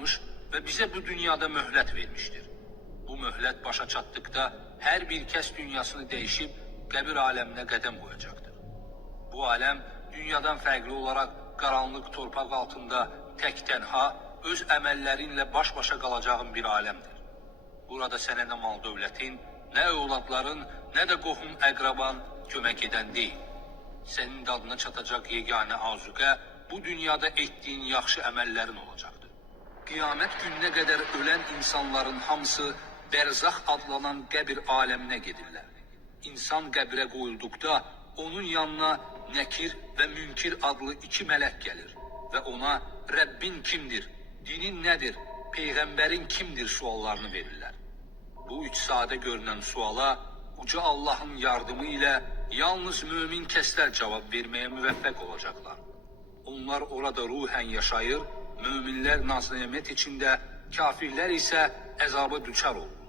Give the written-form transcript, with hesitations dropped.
yaratmış ve bize bu dünyada mühlet vermiştir. Bu mühlet başa çattıkta her bir kəs dünyasını değişip qəbir aləminə qədəm qoyacaqdır. Bu aləm dünyadan fərqli olaraq qaranlıq torpaq altında tək tənha öz əməllərinlə baş-başa qalacağın bir aləmdir. Burada sənə nə mal dövlətin, nə övladların, nə də qohum əqraban kömək edən deyil. Sənin dadına çatacaq yeganə azuqə bu dünyada etdiyin yaxşı əməllərin olacaqdır. Qiyamət gününə qədər ölən insanların hamısı Bərzəx adlanan qəbir aləminə gedirlər. İnsan qəbrə qoyulduqda onun yanına Nəkir və Münkir adlı iki mələk gəlir və ona Rəbbin kimdir, dinin nədir, Peyğəmbərin kimdir suallarını verirlər. Bu üç sadə görünən suala uca Allahın yardımı ilə yalnız mömin kəslər cavab verməyə müvəffəq olacaqlar. Onlar orada ruhən yaşayır, möminlər naz-nemət içində, kafirlər isə əzaba düçar olur.